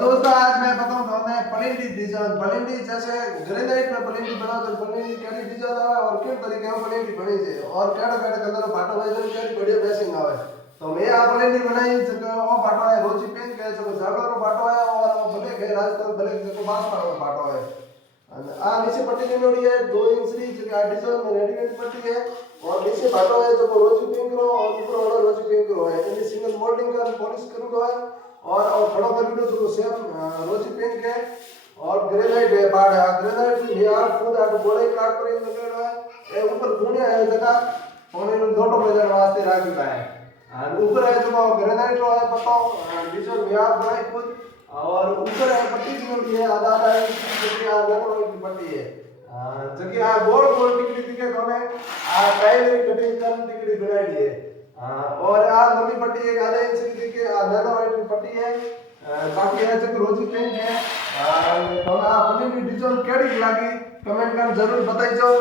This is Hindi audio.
दोस्तों आज मैं बताऊं तो हमें पलिंडी डिजाइन पलिंडी जैसे ग्रेनाइट में पलिंडी बनाओ तो पलिंडी केड़ी डिजाइन आवे और के तरीके में पलिंडी बनी छे और केड़ा केड़ा कलर फाटो होय तो केड़ी बढ़िया बेसिंग आवे तो मैं आ पलिंडी बनाई जको ओ फाटो है रोजी पिंक के जको जागलो रो फाटो है और ब्लैक है राजस्थान ब्लैक जको बास रो फाटो है અને આ નીચે પટ્ટી લીધેલી है 2 इंच री जो आ डिजाइन में रेडीमेड पट्टी है और नीचे फाटो है जो रोजी पिंक रो और ऊपर वाला रोजी पिंक रो है इन्हें सिंगल मोल्डिंग कर पॉलिश करूंगा है और खड़ो कर वीडियो जो सेम रोजी पिंक है और ग्रेनाइट है बाड़ है ग्रेनाइट भी यार खुद आ गोड़े काट पर लगाड़ा है ए ऊपर गुणे है जगह होने नो दोटो बजन वास्ते राखी है और ऊपर है जो ग्रेनाइट रो है पट्टो डिजाइन व्याप बनाई खुद और ऊपर है पट्टी की है आधा आधा जगह अलग की पट्टी है जगह गोल गोल टिकड़ी दिखे कोने आ टाइल कटिंग कर टिकड़ी बनाई है और आ लंबी पट्टी है आधा इंच की दिखे आ नैनो वाइट की पट्टी है बाकी है जो रोजी पिंक है तो आ पट्टी की डिजाइन केड़ी लागी कमेंट कर जरूर बताइजो।